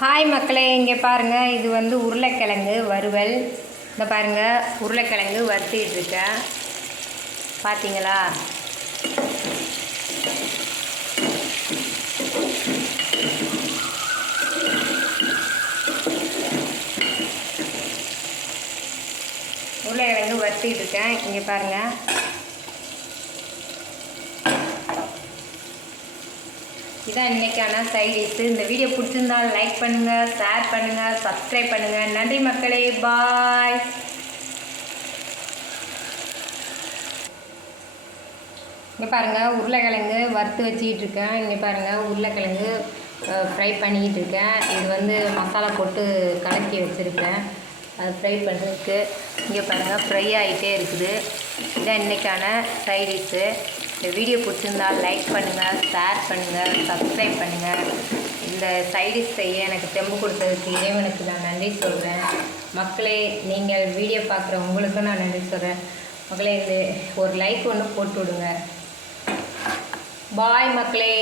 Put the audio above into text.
Hi மக்களே இங்கே பாருங்கள் இது வந்து உருளைக்கிழங்கு வறுவல். இந்த பாருங்கள் உருளைக்கிழங்கு வறுத்துக்கிட்டு இருக்கேன் பார்த்தீங்களா உருளைக்கிழங்கு வறுத்துக்கிட்டு இருக்கேன். இங்கே பாருங்கள் இதான் இன்னைக்கான சைடிஷ் இந்த வீடியோ பிடிச்சிருந்தா லைக் பண்ணுங்கள் ஷேர் பண்ணுங்கள் சப்ஸ்கிரைப் பண்ணுங்கள் நன்றி மக்களே பாய் இங்கே பாருங்கள் உருளைக்கிழங்கு வறுத்து வச்சுக்கிட்டு இருக்கேன். இங்கே பாருங்கள் உருளைக்கிழங்கு ஃப்ரை பண்ணிக்கிட்டு இருக்கேன். இது வந்து மசாலா போட்டு கலக்கி வச்சுருக்கேன். அது ஃப்ரை பண்ணிருக்கு இங்கே பாருங்கள் ஃப்ரை ஆகிட்டே இருக்குது. இதான் இன்றைக்கான சைடிஷ்ஷு இந்த வீடியோ பிடிச்சிருந்தா லைக் பண்ணுங்கள் ஷேர் பண்ணுங்கள் சப்ஸ்கிரைப் பண்ணுங்கள் இந்த சைடிஷ் செய்ய எனக்கு தெம்பு கொடுத்ததுக்கு இறைவனுக்கு நான் நன்றி சொல்கிறேன் மக்களே நீங்கள் வீடியோ பார்க்குற உங்களுக்கும் நான் நன்றி சொல்கிறேன் மக்களே இது ஒரு லைக் ஒன்று போட்டு விடுங்க. பாய் மக்களே.